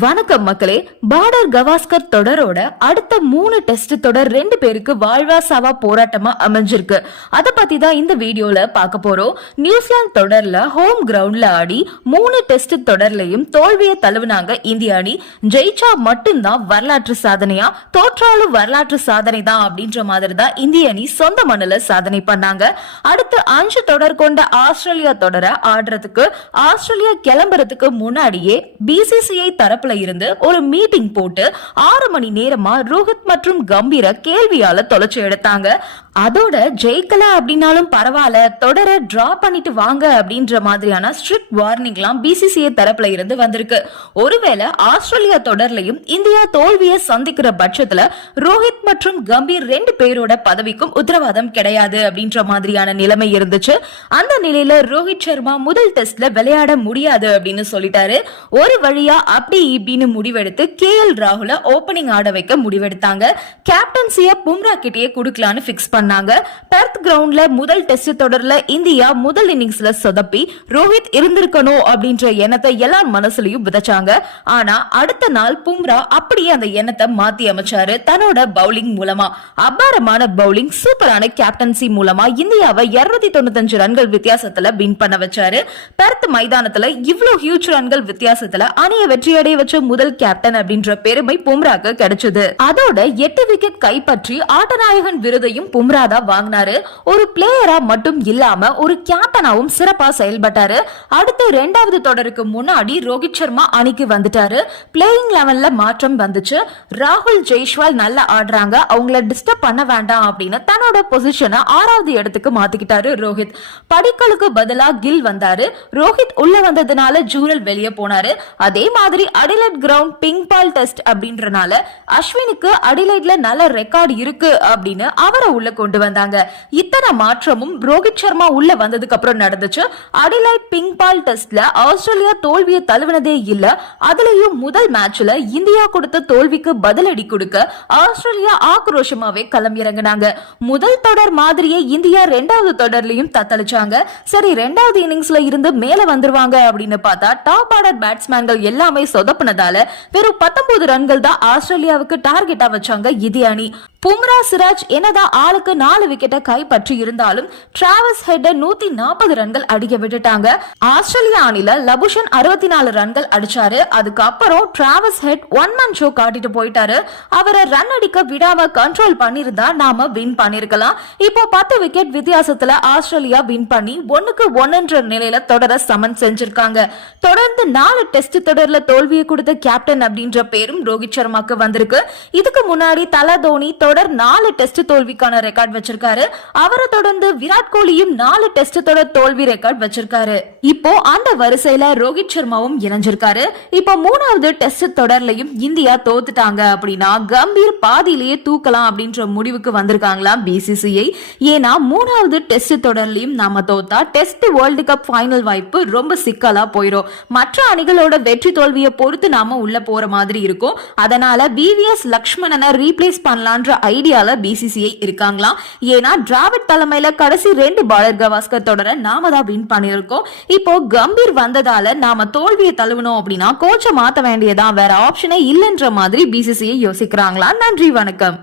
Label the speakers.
Speaker 1: வணக்கம் மக்களே பார்டர் கவாஸ்கர் தொடரோட அடுத்த மூணு டெஸ்ட் தொடர் ரெண்டு பேருக்கு வாழ்வா சாவா போராட்டமா அமைஞ்சிருக்கு. அத பத்தி தான் இந்த வீடியோல பார்க்க போறோம். நியூசிலாந்து தொடர்ல ஹோம் கிரவுண்ட்ல ஆடி மூணு டெஸ்ட் தொடர்லயும் தோல்வியை தழுவினாங்க இந்திய அணி. ஜெயிச்சா மட்டும்தான் வரலாற்று சாதனையா தோற்றாலும் வரலாற்று சாதனை தான் அப்படின்ற மாதிரி தான் இந்திய அணி சொந்த மண்ணில் சாதனை பண்ணாங்க. அடுத்து அஞ்சு தொடர் கொண்ட ஆஸ்திரேலியா தொடரை ஆடுறதுக்கு ஆஸ்திரேலியா கிளம்புறதுக்கு முன்னாடியே பிசிசிஐ தரப்புல இருந்து ஒரு மீட்டிங் போட்டு ஆறு மணி நேரமா ரோஹித் மற்றும் கம்பீர கேள்வியால தொலைச்சு எடுத்தாங்க. அதோட ஜெயிக்கல அப்படின்னாலும் பரவாயில்ல தொடரை டிரா பண்ணிட்டு வாங்க அப்படின்ற மாதிரியான ஸ்ட்ரிக்ட் வார்னிங்லாம் பிசிசிஐ தரப்புல இருந்து வந்திருக்கு. ஒருவேளை ஆஸ்திரேலியா தொடர்லயும் இந்தியா தோல்வியை சந்திக்கிற பட்சத்துல ரோஹித் மற்றும் கம்பீர் ரெண்டு பேரோட பதவிக்கும் உத்தரவாதம் கிடையாது அப்படின்ற மாதிரியான நிலைமை இருந்துச்சு. அந்த நிலையில ரோஹித் சர்மா முதல் டெஸ்ட்ல விளையாட முடியாது அப்படின்னு சொல்லிட்டாரு. ஒரு வழியா அப்படி இப்படின்னு முடிவெடுத்து கே எல் ராகுல ஓபனிங் ஆட வைக்க முடிவெடுத்தாங்க. கேப்டன்சியை பும்ரா கிட்டேயே கொடுக்கலான்னு பிக்ஸ் பண்ணாங்க. பெர்த் கிரவுண்ட்ல முதல் டெஸ்ட் தொடர்ல இந்தியா முதல் இன்னிங்ஸ்ல சொதப்பி ரோஹித் இருந்திருக்கணும் அப்படின்ற எண்ணத்தை எல்லார் மனசுலயும் விதைச்சாங்க. ஆனா அடுத்த நாள் பும்ரா அப்படியே அந்த எண்ணத்தை மாத்தி அமைச்சாரு தன்னோட பவுலிங் மூலமா. அபாரமான பவுலிங் சூப்பரான கேப்டன்சி மூலமா இந்தியாவை இருநூத்தி தொண்ணூத்தஞ்சு ரன்கள் வித்தியாசத்துல வின் பண்ண வச்சாரு. பெர்த் மைதானத்துல இவ்வளவு ஹியூஜ் ரன்கள் வித்தியாசத்துல அணியை வெற்றியடைய வச்ச முதல் கேப்டன் அப்படின்ற பெருமை பும்ராக்கு கிடைச்சது. அதோட எட்டு விக்கெட் கைப்பற்றி ஆட்டநாயகன் விருதையும் பும்ரா தான் வாங்கினாரு. ஒரு பிளேயரா மட்டும் இல்லாம ஒரு கேப்டனாவும் சிறப்பா செயல்பட்டாரு. அடுத்து ரெண்டாவது தொடருக்கு முன்னாடி ரோஹித் சர்மா அணிக்கு வந்துட்டாரு. பிளேயிங் லெவல்ல மாற்றம் வந்துச்சு. ராகுல் ஜெய்ஷ்வால் நல்லா ஆடுறாங்க. அவங்கள டிஸ்டர்ப் பண்ண வேண்டாம் அப்படின்னு தன்னோட பொசிஷனை ஆறாவது இடத்துக்கு மாத்திக்கிட்டாரு ரோஹித். படிக்கலுக்கு பதிலா கில் வந்தாரு. ரோஹித் உள்ள வந்ததுனால ஜூரல் வெளியே போனாரு. அதே மாதிரி Adelaide ground pink ball test அப்படின்றனால அஸ்வினுக்கு அடிலைட்ல நல்ல ரெக்கார்ட் இருக்கு அப்படின்னு அவரை உள்ள கொண்டு வந்தாங்க. இத்தனை மாற்றமும் ரோஹித் சர்மா உள்ள வந்ததுக்கு அப்புறம் நடந்துச்சு. அடிலைட் பிங்க் பால் டெஸ்ட்ல ஆஸ்திரேலியா தோல்வியை தழுவினதே இல்ல. அதுலயும் முதல் மேட்ச்ல இந்தியா கொடுத்த தோல்விக்கு பதிலடி கொடுக்க ஆஸ்திரேலியா ஆக்ரோஷமாவே களம் இறங்கினாங்க முதல் தொடர் மாதிரியே இந்தியா ரெண்டாவது தொடர்லயும் தத்தளிச்சாங்க. சரி ரெண்டாவது இன்னிங்ஸ்ல இருந்து மேல வந்துருவாங்க அப்படின்னு பார்த்தா டாப் ஆர்டர் பேட்ஸ்மேன்கள் எல்லாமே சொதப்புனதால வெறும் பத்தொன்பது ரன்கள் தான் ஆஸ்திரேலியாவுக்கு டார்கெட்டா வச்சாங்க இந்திய அணி. பும்ரா சிராஜ் என்னதான் ஆளுக்கு நாலு விக்கெட்டை கைப்பற்றி இருந்தாலும் டிராவல்ஸ் ஹெட் நூத்தி நாற்பது ரன்கள் அடிக்க விட்டுட்டாங்க. ஆஸ்திரேலியா அணில லபுஷன் அறுபத்தி நாலு ரன்கள் அடிச்சாரு. அதுக்கப்புறம் Travis Head one man show காட்டிட்டு போயிட்டாரு. அவரை ரன் அடிக்க விடாம கண்ட்ரோல் பண்ணிருந்தா நாம வின் பண்ணிருக்கலாம் இப்போ பத்து விக்கெட் வித்தியாசத்துல ஆஸ்திரேலியா வின் பண்ணி ஒண்ணுக்கு ஒன்னுன்ற நிலையில தொடர சமன் செஞ்சிருக்காங்க. தொடர்ந்து நாலு டெஸ்ட் தொடர்ல தோல்வியை கொடுத்த கேப்டன் அப்படின்ற பேரும் ரோஹித் சர்மாக்கு வந்திருக்கு. இதுக்கு முன்னாடி தல தோனி தொடர் நாலு டெஸ்ட் தோல்விக்கான ரெக்கார்ட் ரெக்கார்ட் வச்சிருக்காரு. அவரை தொடர்ந்து விராட் கோலியும் நாலு டெஸ்ட் தொடர் தோல்வி ரெக்கார்ட் வச்சிருக்காரு. இப்போ அந்த வரிசையில ரோஹித் சர்மாவும் இணைஞ்சிருக்காரு. இப்போ மூணாவது டெஸ்ட் தொடர்லயும் இந்தியா தோத்துட்டாங்க அப்படின்னா கம்பீர் பாதியிலேயே தூக்கலாம் அப்படின்ற முடிவுக்கு வந்திருக்காங்களாம் பிசிசிஐ ஏன்னா மூணாவது டெஸ்ட் தொடர்லயும் நாம தோத்தா டெஸ்ட் வேர்ல்டு கப் ஃபைனல் வாய்ப்பு ரொம்ப சிக்கலா போயிடும் மற்ற அணிகளோட வெற்றி தோல்வியை பொறுத்து நாம உள்ள போற மாதிரி இருக்கும். அதனால பிவிஎஸ் லக்ஷ்மணனை ரீப்ளேஸ் பண்ணலான்ற ஐடியால பிசிசிஐ இருக்காங்களாம் ஏன்னா டிராவிட் தலைமையில கடைசி ரெண்டு பாலர் கவாஸ்கர் தொடர நாம தான் வின் பண்ணியிருக்கோம். இப்போ கம்பீர் வந்ததால நாம தோல்வியை தழுவணும் அப்படின்னா கோச்சை மாத்த வேண்டியதான் வேற ஆப்ஷனே இல்லைன்ற மாதிரி பிசிசிஐ யோசிக்கிறாங்களா? நன்றி வணக்கம்.